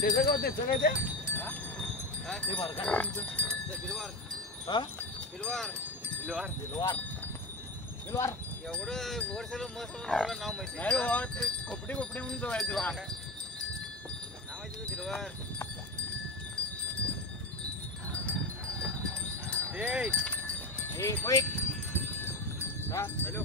त्याचं काय त्याचं काय ते बार का बिलवार हा बिलवार बिलवार बिलवार बिलवार एवढं वर्षाला मस्त नाव माहिती नाही हो ते खोपडी खोपडी म्हणून जवळ बिलवार नाव आहे तुझं बिलवार ए ए क्विक हा हॅलो